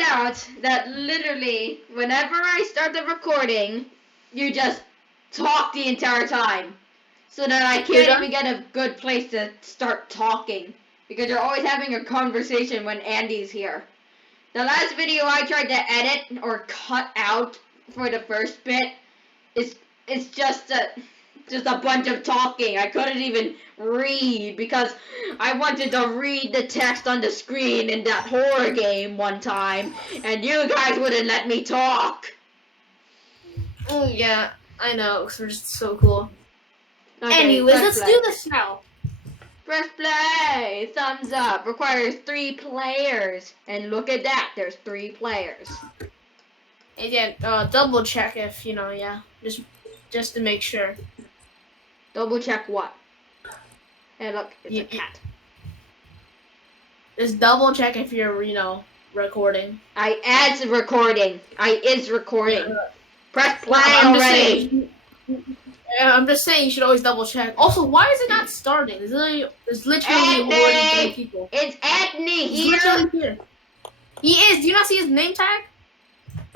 out that literally whenever I start the recording, you just talk the entire time. So that I can't even get a good place to start talking. Because you're always having a conversation when Andy's here. The last video I tried to edit or cut out for the first bit is just a bunch of talking. I couldn't even read because I wanted to read the text on the screen in that horror game one time, and you guys wouldn't let me talk. Oh yeah, I know, because we're just so cool. Okay, anyways, let's do this now. Press play! Thumbs up. Requires 3 players. And look at that, there's 3 players. And yeah, double check if, just to make sure. Double check what? Hey look, it's a cat. Just double check if you're, recording. I is recording. Press play already. I'm just saying you should always double check. Also, why is it not starting? There's literally more than 3 people. It's Anthony here. Literally here. He is. Do you not see his name tag?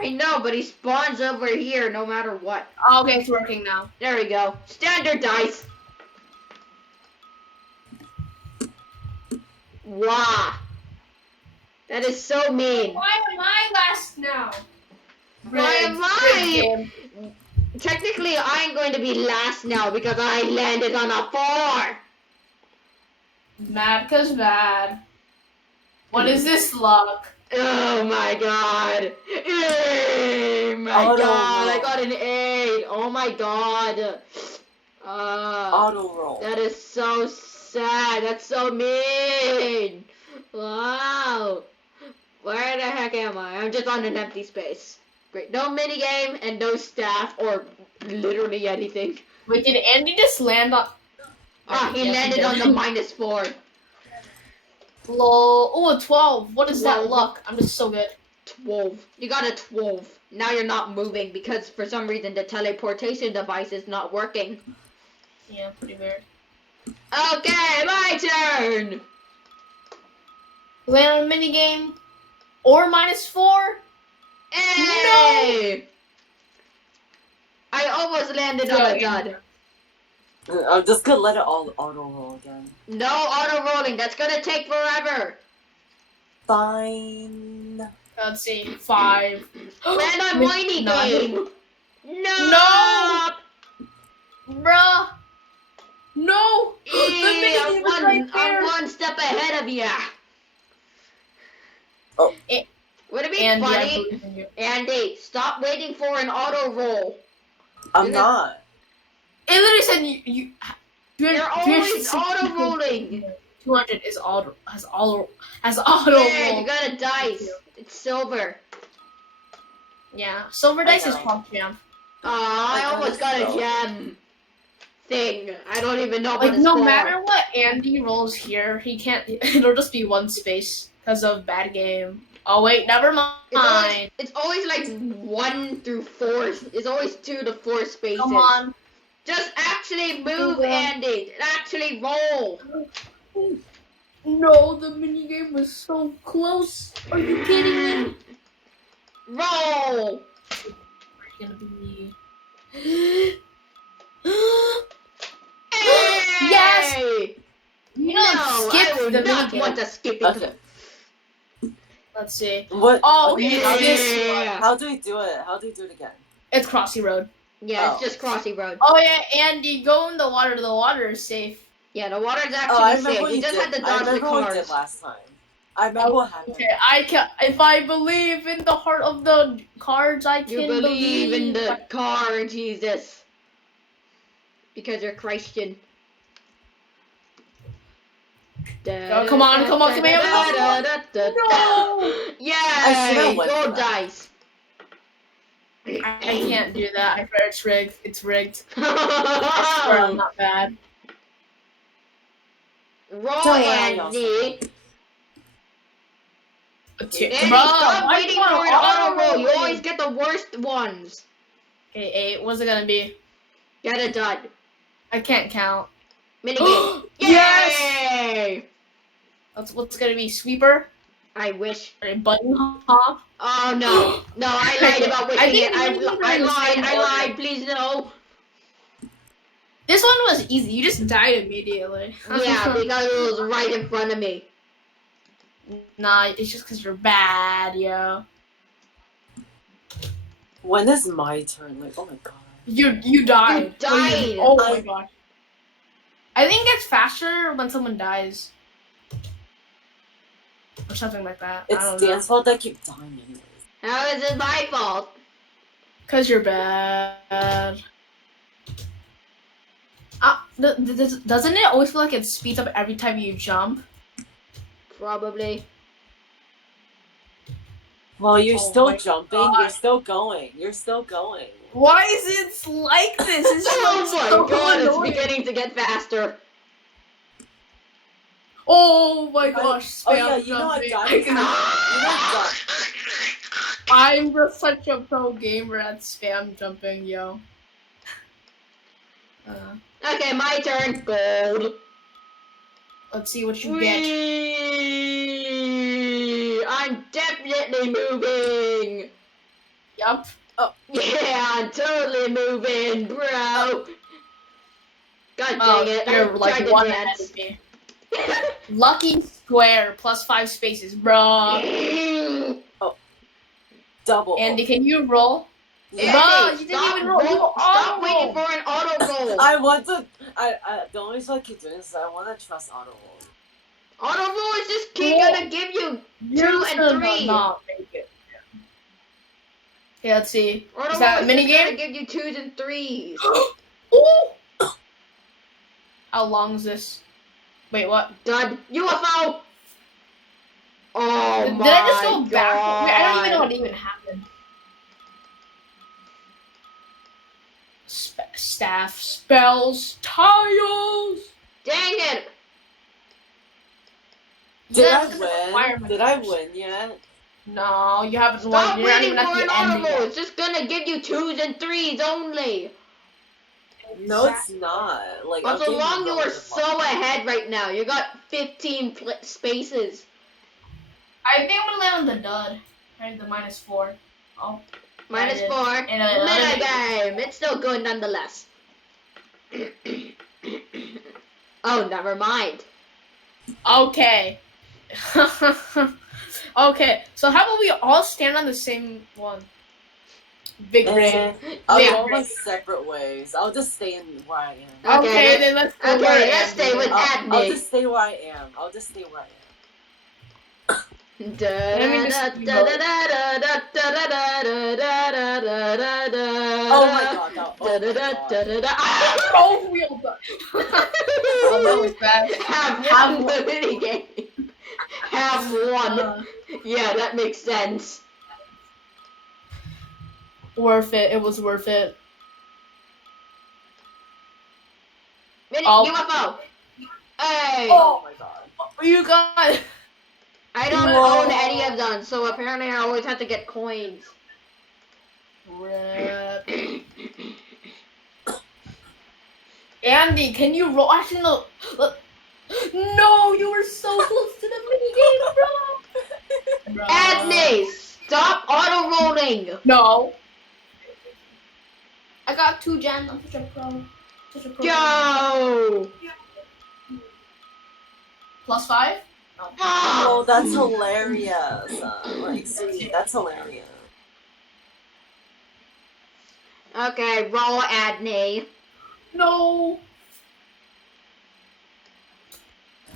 I know, but he spawns over here no matter what. Oh, okay, it's working now. There we go. Standard dice. Wow. That is so mean. Why am I last now? Why am I? Technically, I'm going to be last now because I landed on a 4. Mad cause bad. What is this luck? Oh my god. Oh my god. I got an 8. Oh my god. Auto roll. That is so sad. That's so mean. Wow. Where the heck am I? I'm just on an empty space. Great. No minigame and no staff or literally anything. Wait, did Andy just land on... He landed on the -4. Lol. Oh, a 12. What is that luck? I'm just so good. 12. You got a 12. Now you're not moving because for some reason the teleportation device is not working. Yeah, pretty weird. Okay, my turn! Land on a minigame or -4? Hey! No! I almost landed on a dud. I'm just gonna let it all auto roll again. No auto rolling, that's gonna take forever. Fine. Let's see, 5. Land on whiny game. No! Bruh! No! I'm one step ahead of ya. Oh. Would it be funny? Andy, stop waiting for an auto roll. I'm not. It literally said you're always auto rolling. 200 is has auto roll. You got a dice. It's silver. Yeah, silver dice is pump jam. I almost got a gem thing. I don't even know. Like no matter what Andy rolls here, he can't. It'll just be 1 space because of bad game. Oh wait, never mind. It's always like 1 through 4. It's always 2 to 4 spaces. Come on. Just actually move, Andy. Actually roll. No, the minigame was so close. Are you kidding me? Roll. It's gonna be. Hey! Yes. I will not want to skip it. Okay. Let's see. What? Oh, yeah. How do we do it? How do we do it again? It's Crossy Road. Yeah, it's just Crossy Road. Oh yeah, Andy, go in the water. The water is safe. Yeah, the water's actually safe. You just had to dodge the cars. I did last time. I remember what happened. Okay, I can. If I believe in the heart of the cards, I can believe in the car, Jesus. Because you're Christian. Oh, come on, come on. No! Yeah! Go dice. I can't do that. I swear it's rigged. It's rigged. I swear I'm not bad. Roll, Andy. Stop waiting for an auto roll. You always get the worst ones. Okay, 8. What's it gonna be? Get a dud. I can't count. Minigame. Yes! What's gonna be? Sweeper? I wish. Button hop. Oh no, no! I lied about wishing think it. maybe they're I in the lied. same I order. lied. Please no. This one was easy. You just died immediately. Yeah, because it was right in front of me. Nah, it's just because you're bad, yo. When is my turn? Like, oh my god. You died. You died. Oh my gosh. I think it's faster when someone dies. Or something like that. I It's don't know. Dan's fault that I keep dying anyways. How is it my fault? Cause you're bad. Doesn't it always feel like it speeds up every time you jump? Probably. Well, you're Oh still my jumping. God. You're still going. You're still going. Why is it like this? It's Oh my so god! annoying. It's beginning to get faster. Oh my gosh! Oh spam yeah, you know I jumping. died. You know I died. I'm just such a pro gamer at spam jumping, yo. Okay, my turn. Gold. Let's see what you get. Whee! I'm definitely moving. Yup. Yeah, I'm totally moving, bro. God dang it! You're I like tried to one ahead dance. of me. Lucky square plus 5 spaces, bro. Double. Andy, can you roll? Yeah. Bro, you didn't even roll. You Stop auto waiting roll. for an auto roll. I want to. The only reason I keep doing this is I want to trust auto roll. Auto roll is just gonna give you You're 2 just and gonna 3. not make it. Okay, let's see. Auto Is that roll a mini is just gonna game? give you 2s and 3s. Ooh. How long is this? Wait, what? Done. UFO. Oh Did my I just go back? Wait, I don't even know God. what even happened. Staff, spells, tiles. Dang it! Did That's I the win? requirement. Did I win yet? No, you haven't Stop won. You're not waiting even for at an the auto end roll. yet. It's just gonna give you 2s and 3s only. No, it's not. Like, But I'm so getting long you are relative so luck. ahead right now. You got 15 spaces. I think I'm gonna land on the dud. Right, the -4. Oh. Minus did. 4. And I Meta eliminated. game. It's still good nonetheless. Oh, never mind. Okay. Okay, so how about we all stand on the same one? Big brain. I'll Yeah. go my separate ways. I'll just stay in where I am. Okay, let's- then let's go okay, where let's Andy stay with is. Andy. I'll just stay where I am. I'll just stay where I am. Oh my god, that, oh my god. Oh, wheel done. Oh, that was bad. Have won the mini game. Have won. Yeah, that makes sense. Worth it. It was worth it. Mini Oh. UFO. Hey. Oh my god. You got. I don't Whoa. own any of them, so apparently I always have to get coins. Rip. Andy, can you roll? Actually, no. No, you were so close to the minigame, bro. Andy, stop auto rolling. No. I got 2 gems. I'm such a pro. Such a pro. Go. +5? No. Oh, that's hilarious. Like, sweet, that's hilarious. Okay, roll Adney. No.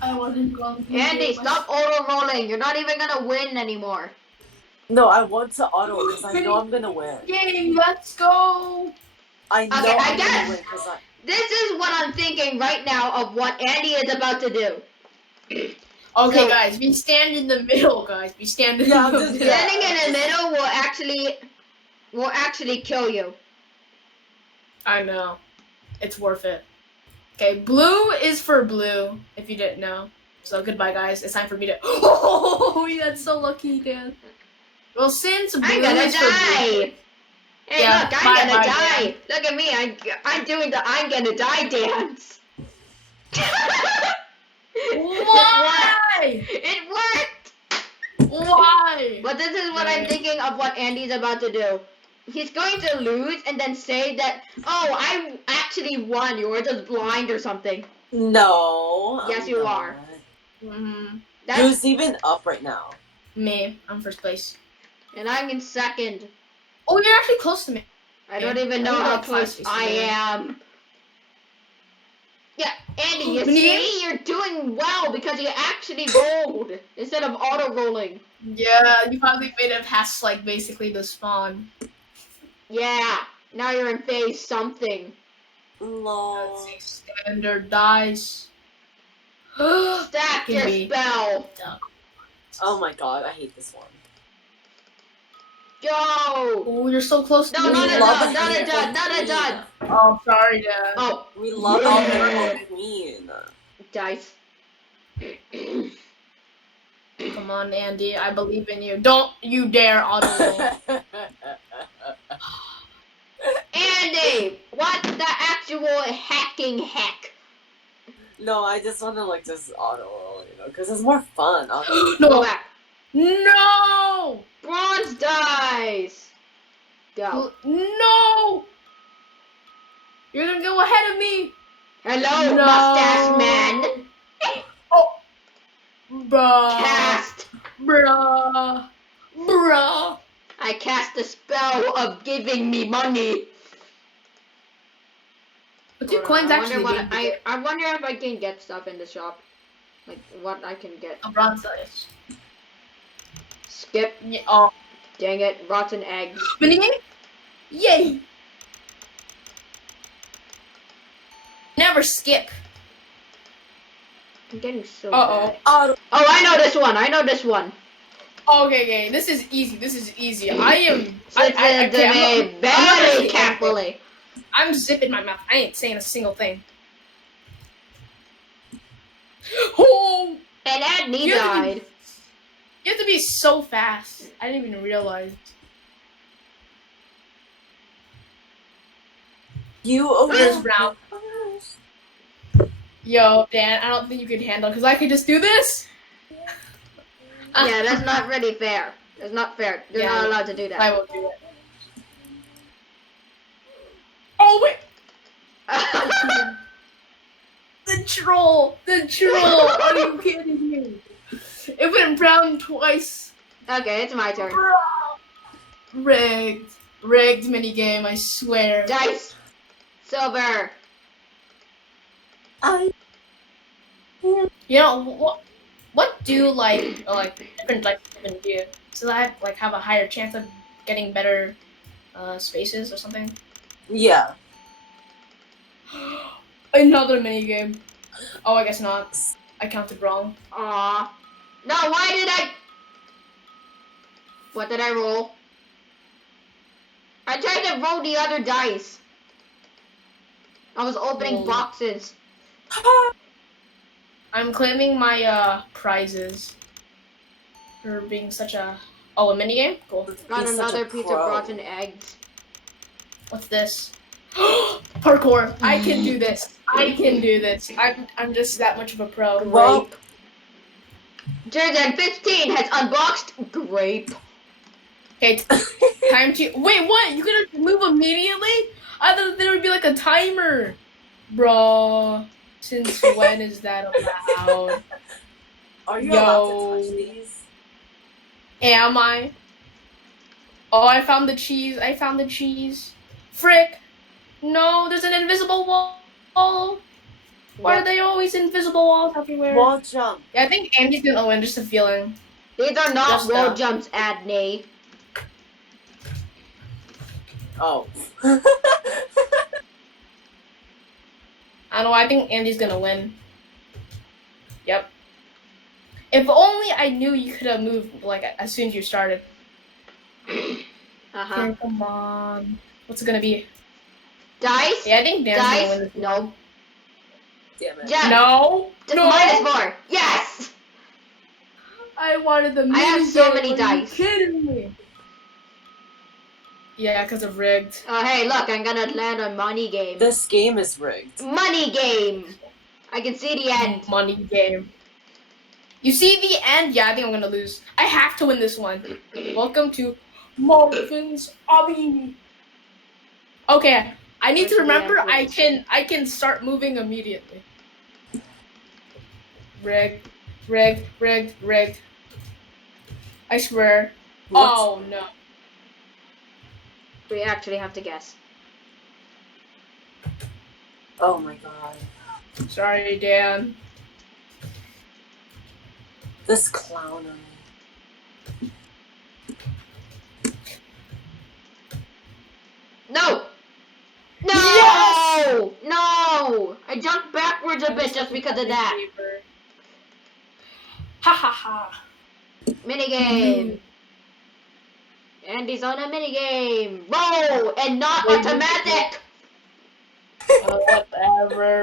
I wasn't going to. Andy, stop auto rolling. You're not even gonna win anymore. No, I want to auto because I know I'm gonna win. Game, let's go. I know Okay, I I'm guess- gonna win because I. This is what I'm thinking right now of what Andy is about to do. Okay, So- guys, we stand in the middle, guys. We stand in Yeah, the just- middle. yeah. Standing in the middle will actually kill you. I know. It's worth it. Okay, blue is for blue, if you didn't know. So goodbye, guys. It's time for me to. Oh, you got so lucky, Dan. Well, since blue I'm gonna is for blue. die. Hey, Yeah, look, I'm bye, gonna bye, die. Look at me. I'm doing the I'm gonna die dance. Why? It worked. Why? But this is what I'm thinking of what Andy's about to do. He's going to lose and then say that, oh, I actually won. You were just blind or something. No. Yes, I'm you not. are. That's, Who's even up right now? Me. I'm first place. and I'm in second. Oh, you're actually close to me. I don't even I know think how like close 5, 6 I there. am. Yeah, Andy, you Mini game? see, you're doing well because you actually rolled instead of auto rolling. Yeah, you probably made it past like basically the spawn. Yeah, now you're in phase something. Lol. Let's see, standard dice. Stack Give your me. spell. Oh my god, I hate this one. Go. Oh, you're so close to No, me. not a love dud, it not a here. dud, not a dud. Oh, sorry, Dad. Oh, We love yeah. the queen. Dice. Come on, Andy. I believe in you. Don't you dare auto roll. Andy, what the actual hacking heck? No, I just want to like just auto roll, you know, because it's more fun. Go No. back. No. Bronze dice. Go. No. You're gonna go ahead of me. Hello, No. mustache man. Oh. Bruh. Cast. Bruh. Bruh. I cast the spell of giving me money. But 2 coins I actually wonder did I wonder if I can get stuff in the shop. Like what I can get. a bronze dice. Skip. Yeah. Oh. Dang it. Rotten eggs. Mini game? Yay. Never skip. I'm getting so Uh-oh. bad. Auto. Oh, I know this one. I know this one. Okay, this is easy. This is easy. I am. Sit I'm not gonna very say carefully. I'm zipping my mouth. I ain't saying a single thing. Oh! And Adney You have to died. You have to be so fast. I didn't even realize. There's Brown. Yo, Dan, I don't think you could handle because I could just do this. Yeah, that's not really fair. That's not fair. You're Yeah, not allowed to do that. I will do it. Oh wait! The troll! The troll! Are you kidding me? It went brown twice. Okay, it's my turn. Rigged. Rigged minigame, I swear. Dice. Silver. You know, what do like different like women do? So that I like have a higher chance of getting better spaces or something? Yeah. Another minigame. Oh, I guess not. I counted wrong. Aw. No, why did I... What did I roll? I tried to roll the other dice. I was opening Roll. boxes. I'm claiming my prizes for being such a... Oh, a minigame? Cool. Got He's such another a piece of pro. rotten eggs. What's this? Parkour. I can do this. I can do this. I'm just that much of a pro. Well, Jordan 15 has unboxed grape. Okay, time to... Wait, what? You gonna move immediately? I thought there would be like a timer. Bruh. Since when is that allowed? are you Yo. allowed to touch these? Am I? Oh, I found the cheese. I found the cheese. Frick. No, there's an invisible wall. Why are they always invisible walls everywhere? Wall jump. Yeah, I think Andy's gonna win, just a feeling. These are not Just, roll jumps, Adney. Oh. I don't know, I think Andy's gonna win. Yep. If only I knew you could have moved, like, as soon as you started. Uh-huh. Okay, come on. What's it gonna be? Dice? Yeah, I think Dan's gonna win Dice? this. No. Damn it. Yeah. No! No! -4. Yes! I wanted the I have mini so game. many Are dice. you kidding me? Yeah, because of rigged. Oh, hey, look, I'm gonna land on money game. This game is rigged. Money game! I can see the end. Money game. You see the end? Yeah, I think I'm gonna lose. I have to win this one. Welcome to Marvin's Obby. Okay, I need to Where's the remember I entrance? can start moving immediately. Rigged, rigged, rigged, rigged. I swear. What? Oh no. We actually have to guess. Oh my god. Sorry, Dan. This clown on me. No! No! Yes! No! I jumped backwards a bit just because of that. Ha ha ha. Minigame. Andy's on a minigame. Roll! And not Wait, automatic!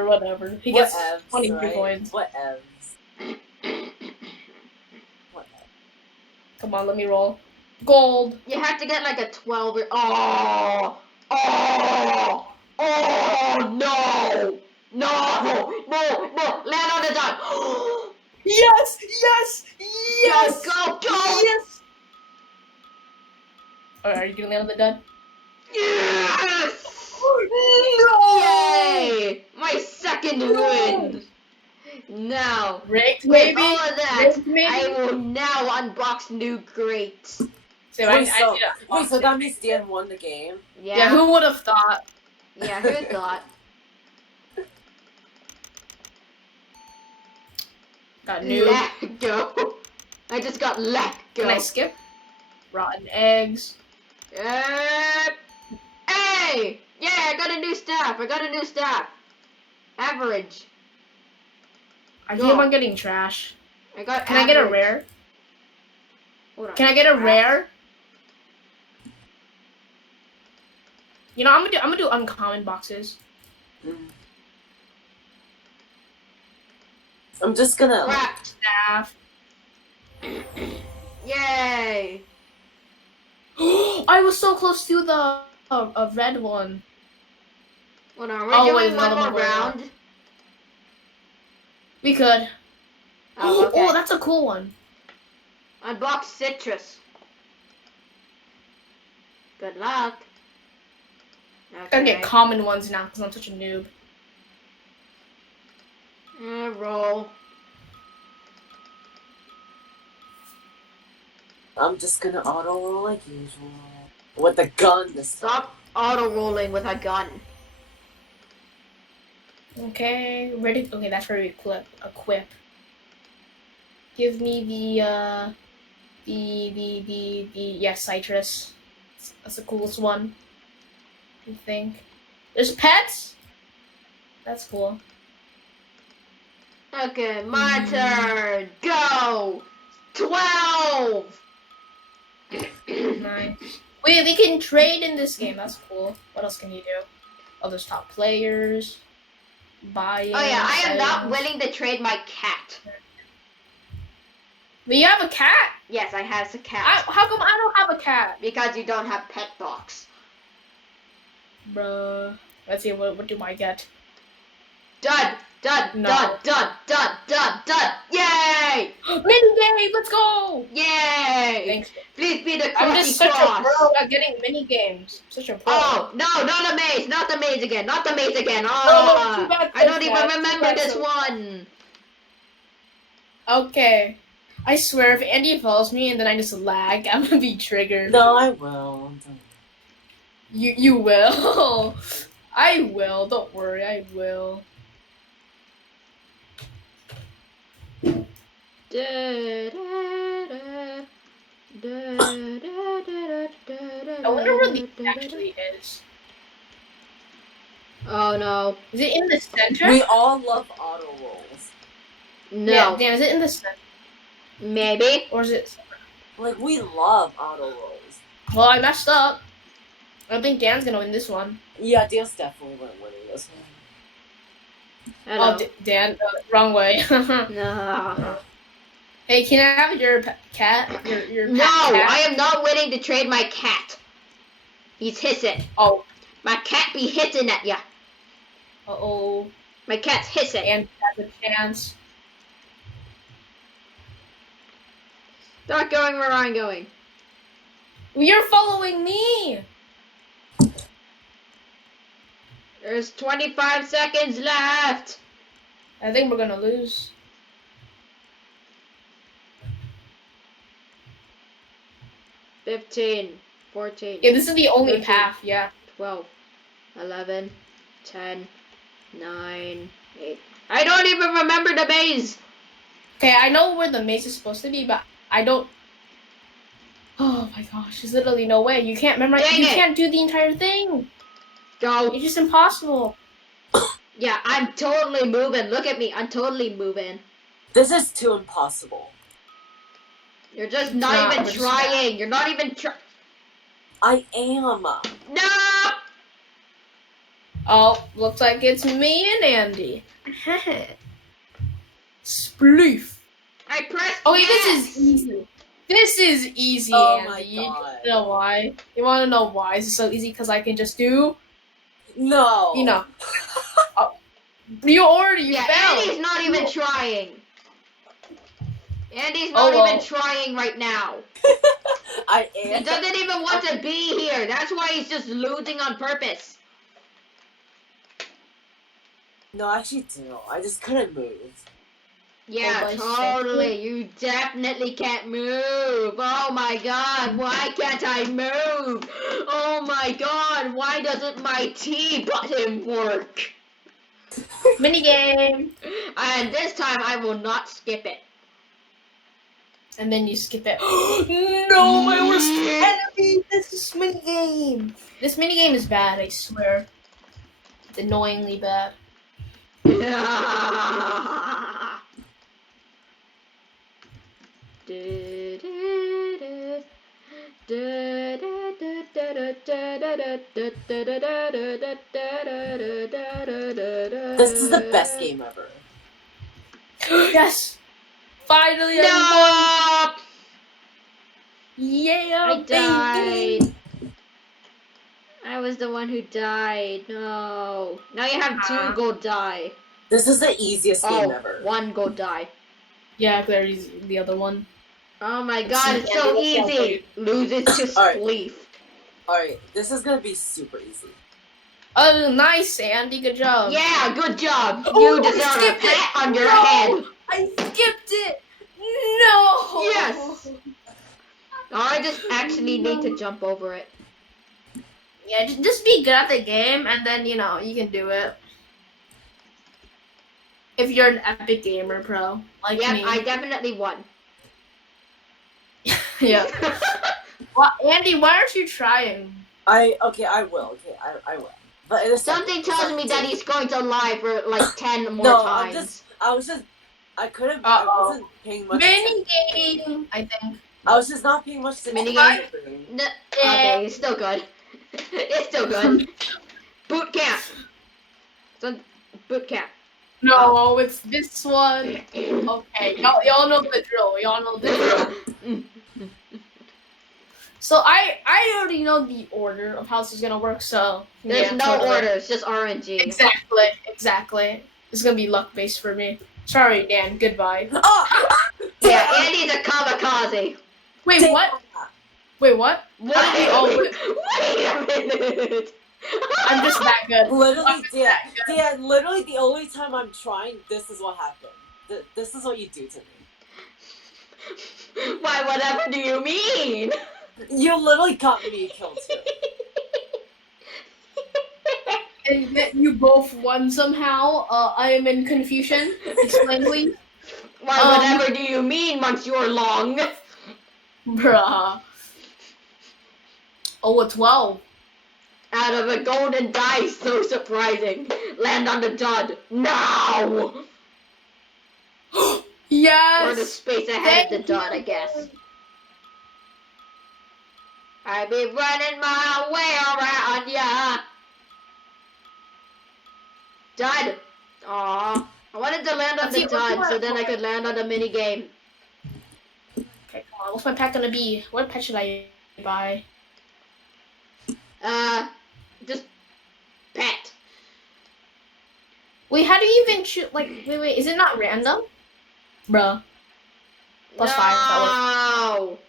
Whatever. He gets Whatevs, 23 right? points. Whatevs. Whatever. Come on, let me roll. Gold. You have to get like a 12 or... Oh! Oh! Oh! No! No! No! No! Land on the dot! Yes! Yes! Yes! Go! Go! Yes! Are you gonna land on the dud? Yes! No! Yay! My second win! Now, Rigged, with maybe? all of that, Rigged, maybe? I will now unbox new greats. So Wait, I so, need to wait, so unbox that it. means Dan won the game? Yeah, who would have thought? Yeah, who thought? Got new. Let go. I just got let go. Can I skip? Rotten eggs. Hey! Yeah, I got a new staff. Average. I Go. keep on getting trash. I got Can I get a average. rare? Hold on. Can I get a rare? You know, I'm gonna do uncommon boxes. Mm. I'm just gonna. Crap. Staff. Yay! I was so close to the a red one. Hold on, we're Oh, doing wait, one another more one going on. round. We could. Oh, okay. Oh, that's a cool one. Unbox citrus. Good luck. I gotta get Okay. common ones now because I'm such a noob. Roll. I'm just gonna auto roll like usual. With the gun this time. Stop auto rolling with a gun. Okay, ready? Okay, that's where we equip. Give me the citrus. That's the coolest one. I think. There's pets. That's cool. Okay, my turn. Go. 12. Nice. Wait, we can trade in this game. That's cool. What else can you do? Oh, there's top players. Buying. Oh yeah, I am not selling. willing to trade my cat. But you have a cat. Yes, I have a cat. How come I don't have a cat? Because you don't have pet box. Bruh. Let's see, what do I get? Done. No. Done. Yay! Mini game, let's go! Yay! Thanks. Please be the I'm crossy just such cross. a pro at getting mini games. Such a pro. Oh, no, not the maze again. No, too Oh, bad, I don't too even bad, too remember bad, this so- one. Okay. I swear, if Andy follows me and then I just lag, I'm gonna be triggered. No, I will. You will. I will. Don't worry, I will. I wonder where the actually is. Oh no. Is it in the center? We all love auto rolls. No. Yeah, damn, is it in the center? Maybe. Or is it... Like, we love auto rolls. Well, I messed up. I don't think Dan's gonna win this one. Yeah, Dan's definitely winning this one. Hello. Oh, Dan, wrong way. No. Hey, can I have your cat? Your pet No, cat? I am not willing to trade my cat. He's hissing. Oh, My cat be hissing at ya. uh-oh. My cat's hissing. And has a chance. Start going where I'm going. You're following me. There's 25 seconds left. I think we're gonna lose. 15, 14, Yeah, this is the only 13, path. Yeah. 12, 11, 10, 9, 8. I don't even remember the maze. Okay, I know where the maze is supposed to be, but I don't. Oh my gosh, there's literally no way. You can't memorize. Dang You it. can't do the entire thing. Go. It's just impossible. Yeah, I'm totally moving. Look at me. I'm totally moving. This is too impossible. You're just It's not not, even we're just trying. You're not even trying. I am. No! Oh, looks like it's me and Andy. Sploof. I pressed Okay, yes. this is easy. This is easy, Oh Andy. my You God. know why? You want to know why? Is it so easy? Because I can just do. No. You know. You already Yeah, failed. Andy's not even trying. Andy's not even trying right now. I He am. doesn't even want to be here. That's why he's just losing on purpose. No, I actually do. I just couldn't move. Yeah, totally. You definitely can't move. Oh my god, why can't I move? Oh my god, why doesn't my T button work? Minigame. And this time I will not skip it. And then you skip it. No, my worst enemy! This is minigame! This minigame is bad, I swear. It's annoyingly bad. This is the best game ever. Yes! Finally, No! I won! Yeah, I baby! died. I was the one who died. No. Now you have 2 gold die. This is the easiest game ever. 1 gold die. Yeah, Clary's the other one. Oh my god, it's so easy. Loses to Spleef. Alright, this is gonna be super easy. Oh, nice, Andy. Good job. Yeah, good job. Oh, You deserve a pat on your head. I skipped it. No. Yes. I just actually need to jump over it. Yeah, just be good at the game, and then you know you can do it. If you're an epic gamer pro like me. I definitely won. Yeah. Well, Andy, why aren't you trying? I will. Okay, I will. But it is something tells me that he's going to lie for like 10 more no, times. I wasn't paying much Mini game, I think. I was just not paying much attention. Minigame? No, okay, it's still good. It's still good. Boot camp. Boot camp. No, it's this one. Okay, y'all know the drill. Y'all know the drill. So I already know the order of how this is gonna work. So there's no order. It's just RNG. Exactly. It's gonna be luck based for me. Sorry, Dan. Goodbye. Yeah, Andy's a kamikaze. Wait, what? Wait, what? Wait a minute. I'm just that good. Literally, Dan, literally the only time I'm trying, this is what happened. This is what you do to me. Why, whatever do you mean? You literally got me killed too. And yet you both won somehow. I am in confusion. Explain, please. Why, whatever do you mean, Monsieur Long? Bruh. Oh, a 12. Out of a golden dice, so surprising. Land on the dud. Now! Yes! Or the space ahead of the dud, I guess. I be running my way around ya. Dud. Aww. I wanted to land on the dud so then I could land on the mini game. Okay, come on. What's my pet gonna be? What pet should I buy? Just pet. Wait, how do you even choose? Like, wait, is it not random? Bruh. Plus 5. That works.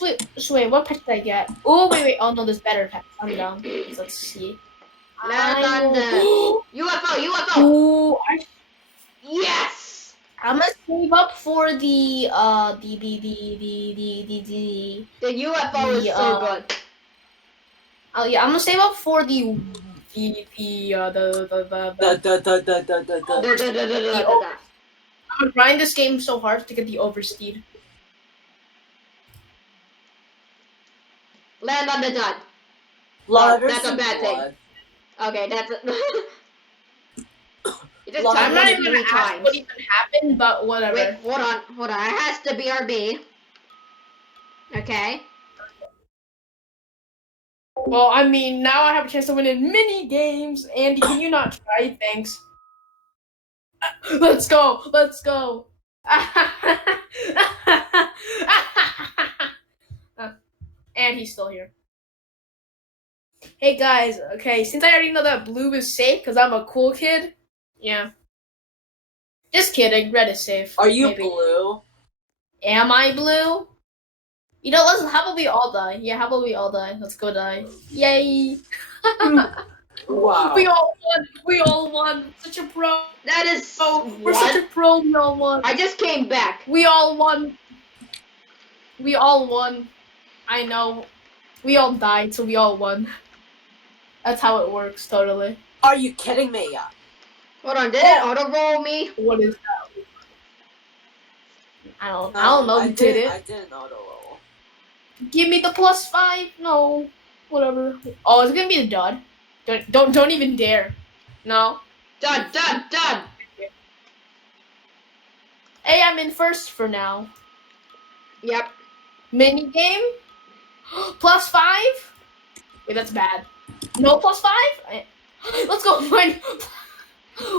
No. Wait, what pet did I get? Oh, wait. Oh, no, there's better pets. I'm down. Let's see. Land I on the will... UFO. Oh, Yes. I'm gonna save up for the The UFO is so good. Oh yeah, I'm gonna save up for the I'm gonna grind this game so hard to get the oversteed. Land on the dot. Blood or That's a some bad thing. blood. Okay, that's it. You just Blood. I'm typed not it even gonna 3 ask times. what even happened, but whatever. Wait, hold on. It has to be RB. Okay. Well, I mean, now I have a chance to win in mini games. Andy, can you not try? Thanks. Let's go. And he's still here. Hey guys, okay, since I already know that blue is safe because I'm a cool kid, yeah. Just kidding, red is safe. Are you maybe. blue? Am I blue? You know, how about we all die? Yeah, how about we all die? Let's go die. Yay! Wow. We all won! Such a pro! That is We're such a what? pro, we all won! I just came back. We all won! I know. We all died, so we all won. That's how it works, totally. Are you kidding me? Hold on, did it auto roll me? What is that? I don't know who did it. I didn't auto roll. Give me the +5. No, whatever. Oh, it's gonna be the dud. Don't even dare. No. Done. Hey, I'm in first for now. Yep. Mini game. +5. Wait, that's bad. No +5. Let's go.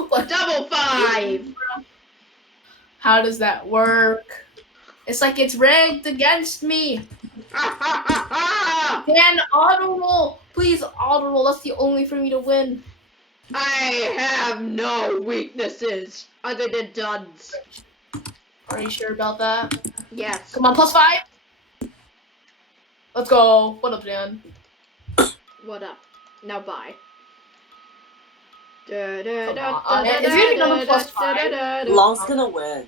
What? Double 5. How does that work? It's like it's rigged against me. Dan, auto roll. Please auto roll. That's the only for me to win. I have no weaknesses other than duds. Are you sure about that? Yes. Come on, +5. Let's go. What up, Dan? What up? Now bye. It's gonna be number +5. Long's gonna win.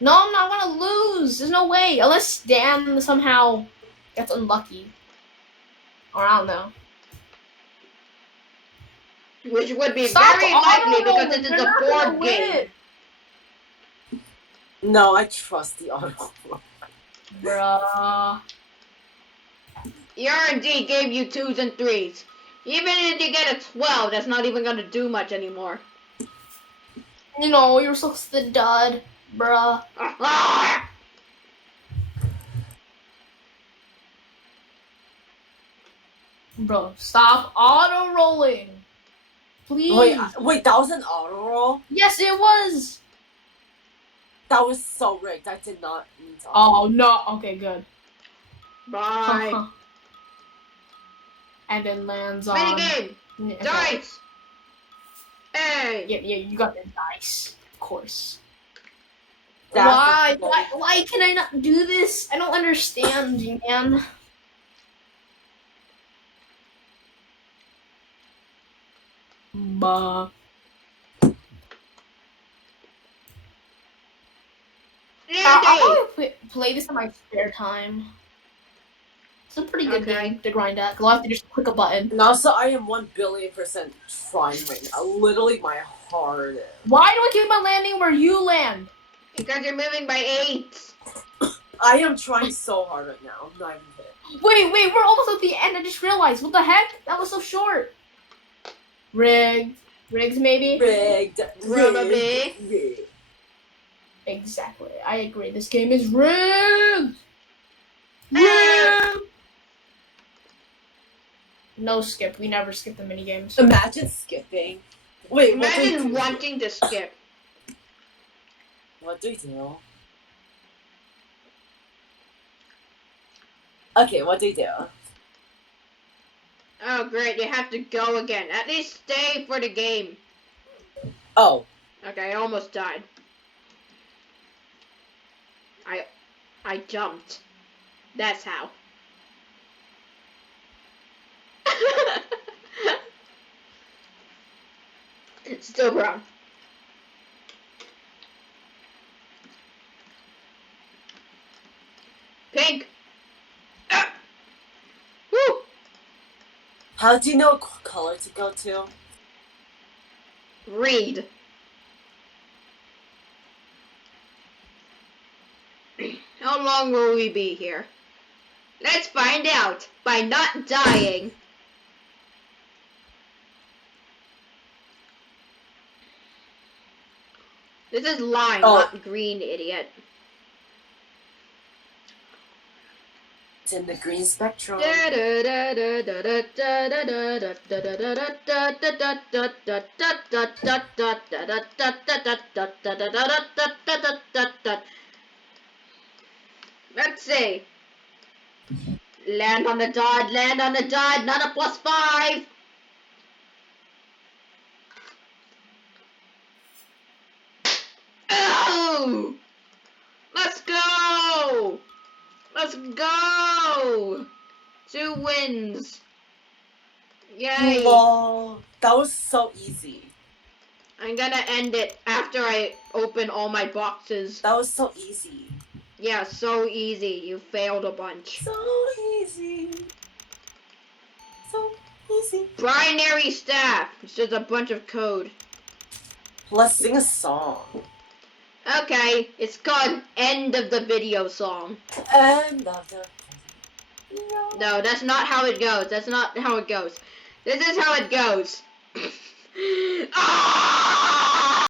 No, I'm not gonna lose. There's no way. Unless Dan somehow gets unlucky. Or I don't know. Which would be Stop very likely auto-rolling. because it is You're a not gonna board game. win. No, I trust the auto roll. Bruh. The R&D gave you 2s and 3s. Even if you get a 12, that's not even gonna do much anymore. You know, you're supposed to dud, bruh. Bro, stop auto rolling. Please. Wait, that was an auto roll? Yes, it was. That was so rigged. I did not mean to. Oh, no. Okay, good. Bye. And then lands on... Minigame! Okay. Dice! Hey! Yeah, you got the dice. Of course. That's Why can I not do this? I don't understand, man. Bah. I'll probably play this in my spare time. It's a pretty good game to grind at. Because I'll have to just click a button. No, so I am 1,000,000,000% trying right now. Literally my hardest. Why do I keep on landing where you land? Because you're moving by 8. I am trying so hard right now. I'm not even kidding. Wait, we're almost at the end. I just realized. What the heck? That was so short. Rigged, maybe? Rigged. Probably. Rigged. Exactly. I agree. This game is rigged. Rigged. No skip. We never skip the mini games. Imagine skipping. Wait, Imagine wanting to skip. What do we do? Okay, what do we do? Oh, great. You have to go again. At least stay for the game. Oh. Okay, I almost died. I jumped. That's how. Still brown. Pink. Ah! Woo! How do you know what color to go to? Read. How long will we be here? Let's find out by not dying. This is lime, not green, idiot. It's in the green spectrum. Let's see. Land on the dot, not a +5. Oh! Let's go! Let's go! 2 wins. Yay. Lol. That was so easy. I'm gonna end it after I open all my boxes. That was so easy. Yeah, so easy. You failed a bunch. So easy. So easy. Binary staff. It's just a bunch of code. Let's sing a song. Okay, it's called End of the Video Song. End of the video. No, that's not how it goes. That's not how it goes. This is how it goes. Ah!